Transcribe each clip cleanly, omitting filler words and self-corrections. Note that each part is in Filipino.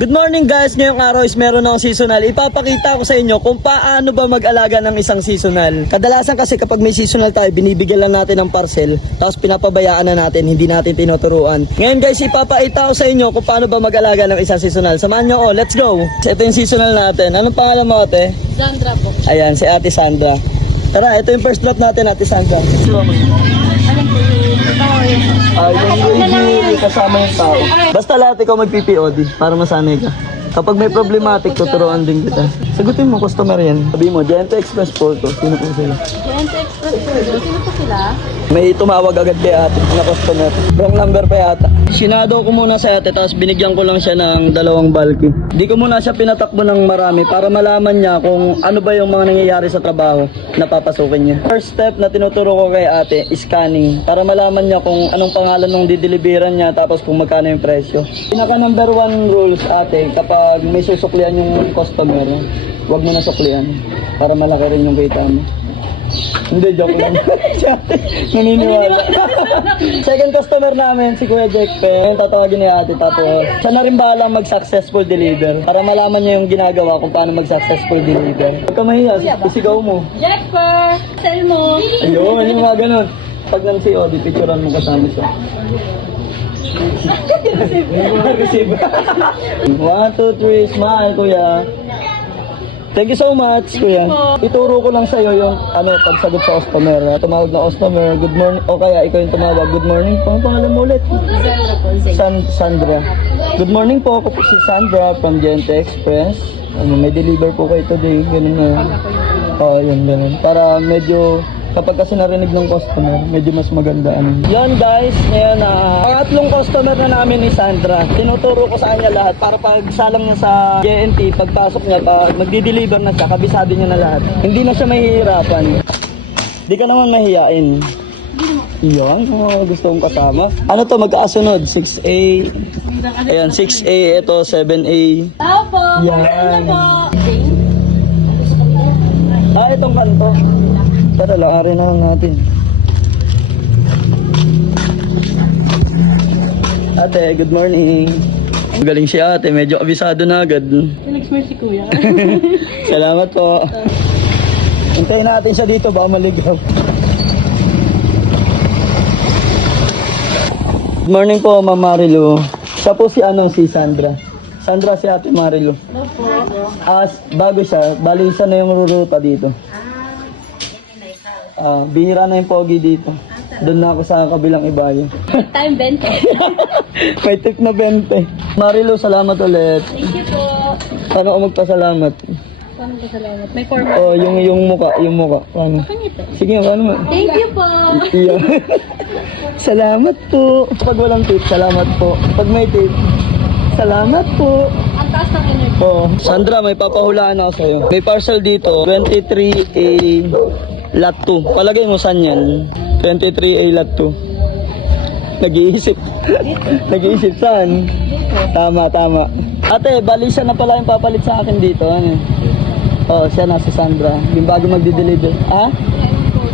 Good morning guys, ngayong araw is meron akong seasonal. Ipapakita ko sa inyo kung paano ba mag-alaga ng isang seasonal. Kadalasan kasi kapag may seasonal tayo, binibigyan lang natin ng parcel, tapos pinapabayaan na natin, hindi natin tinuturuan. Ngayon guys, ipapakita ko sa inyo kung paano ba mag-alaga ng isang seasonal. Samahan nyo, let's go! Ito yung seasonal natin. Anong pangalan mo ate? Sandra po. Ayan, si ate Sandra. Tara, ito yung first lot natin ate Sandra. Ay, yung kasama yung tao. Basta lahat ikaw mag-PPOD para masanay ka. Kapag may problematic, tuturuan din kita. Sagutin mo, customer yan. Sabi mo, Gento Express po ito. Sino po sila? Gento Express po. Sino po sila? May tumawag agad kay ate na customer. Wrong number pa yata. Sinado ko muna sa ate, tapos binigyan ko lang siya ng 2 bulky. Di ko muna siya pinatakbo ng marami para malaman niya kung ano ba yung mga nangyayari sa trabaho na papasukin niya. First step na tinuturo ko kay ate, scanning. Para malaman niya kung anong pangalan ng dideliveran niya, tapos kung magkano yung presyo. Pinaka number 1 rules ate, kapag may susuklian yung customer, huwag mo na suklian para malaki rin yung kita mo. Hindi, joke lang. Naniniwala. Second customer namin, si Kuya Jack Pe. Yung tatawagin ni ate, tapos siya na rin bahalang mag-successful deliver. Para malaman niya yung ginagawa kung paano mag-successful deliver. Huwag ka mahiya, isigaw mo. Jack po! Sell mo! Ayun, yung mga ganun. Pag nang COD, picturean mo kasama siya. Receive. 1, 2, 3, smile, kuya. Thank you so much, kuya. Ituro ko lang sa'yo yung pagsagot sa customer. Tumawag na customer, good morning. O kaya ikaw yung tumawag, good morning po. Ang pangalan mo ulit? Sandra po. Sandra. Good morning po, ako po si Sandra from Gento Express. May deliver po kayo today. Ganun na. Oo, yun, ganun. Para medyo, kapag kasi narinig ng customer, medyo mas maganda. Yun guys, ngayon pangatlong customer na namin ni Sandra. Tinuturo ko sa kanya lahat para pag salang niya sa JNT, pagpasok niya, pag magdi-deliver na siya, kabisado niya na lahat. Hindi na siya mahihirapan. Di ka naman mahihiyain. Iyon, gusto kong kasama. Ano to, magkaasunod? 6A. Ayan, 6A, ito 7A. Tao po! Yan. Po! Itong kanto. Tara, laarin na lang natin. Ate, good morning. Galing si ate, medyo kabisado na agad. Nag-smile si kuya. Salamat po. Hintayin natin siya dito, baka maligaw. Good morning po, Ma'am Marilu. Siya po si si Sandra. Sandra si ate Marilu. Opo. Bago siya, bali siya na yung ruruta dito. Bihira na yung pogi dito. Doon na ako sa kabilang ibayo. Time 20. May tip na 20. Marilu, salamat ulit. Thank you po. Paano ako magpasalamat? Paano ka salamat? May format. Oh, yung muka. Paano? Ganito. Sige, paano mo? Thank you po. Iya. Salamat po. Pag walang tip, salamat po. Pag may tip, salamat po. Ang taas ng energy. Oh, Sandra, may papahulaan ako sa'yo. May parcel dito, 23A lot 2. Palagay mo saan yan? 23A lot 2. Nag-iisip. Nag-iisip saan? Tama. Ate, bali siya na pala yung papalit sa akin dito. Oh, siya na si Sandra. Yung bago magde-deliver.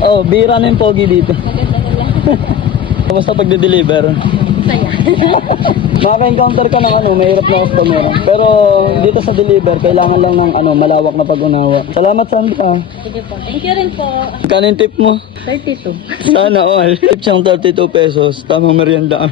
Oh, bira na yung pogi dito. Maganda na lang. Kamusta pagde-deliver? Saya. Makaka-encounter ka ng mahirap na customer. Pero dito sa deliver, kailangan lang ng malawak na pag-unawa. Salamat, Sandra. Sige po. Thank you rin po. Magkano yung tip mo? 32. Sana all. Tip siyang 32 pesos. Tamang merienda.